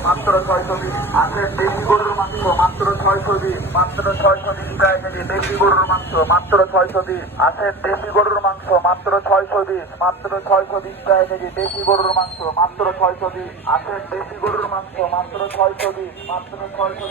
মাত্র ছয়শো বিশ আখের দেশি গরুর মাংস মাত্র ছয়শো বিশ মাত্র ছয়শো বিশ টাকা কেজি দেশি গরুর মাংস মাত্র ছয়শো বিশ আখের দেশি গরুর মাংস মাত্র ছয়শো বিশ মাত্র ছয়শো কেজি দেশি গরুর মাংস মাত্র ছয়শো বিশ আখের দেশি গরুর মাংস মাত্র ছয়শো বিশ মাত্র ছয়শো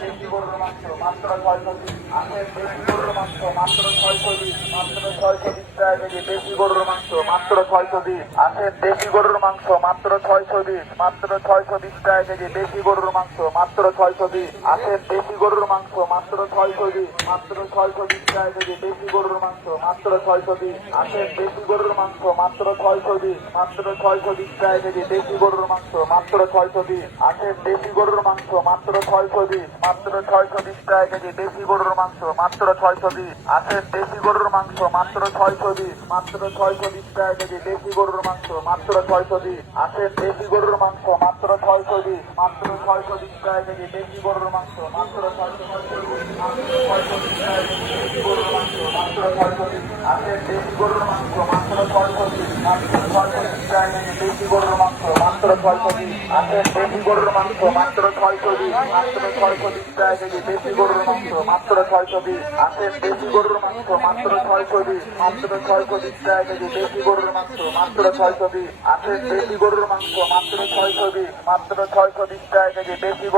দেশি গরুর মাংস মাত্র ছয়শো বিশ আখের দেশি গরুর মাংস মাত্র ছয়শো মাত্র ছয়শো বিশ টাকা কেজি দেশি গরুর মাংস মাত্র ছয়শো বিশ আখের দেশি গরুর মাংস মাত্র ছয়শো বিশ মাত্র ছয়শো বিশ টাকা কেজি দেশি গরুর মাংস মাত্র ছয়শো বিশ আখের দেশি গরুর মাংস মাত্র ছয়শো বিশ মাত্র ছয়শো বিশ টাকা কেজি দেশি গরুর মাংস মাত্র ছয়শো বিশ আখের দেশি গরুর মাংস মাত্র ছয়শো বিশ মাত্র ছয়শো বিশ টাকা কেজি দেশি গরুর মাংস মাত্র ছয়শো বিশ আখের দেশি গরুর মাংস মাত্র ছয়শো বিশ মাত্র ছয়শো বিশ টাকা কেজি দেশি গরুর মাংস মাত্র ছয়শো বিশ আখের দেশি গরুর মাংস মাত্র ছয়শো বিশ, মাত্র ছয়শো বিশ টাকা কেজি দেশি গরুর মাংস, মাত্র ছয়শো বিশ। আছে দেশি গরুর মাংস, মাত্র ছয়শো বিশ, মাত্র ছয়শো বিশ টাকা কেজি দেশি গরুর মাংস, মাত্র ছয়শো ছয়শো বিশ, মাত্র ছয়শো বিশ টাকা মাংস মাত্র ছয়শো বিশ টাকা কেজি বিশ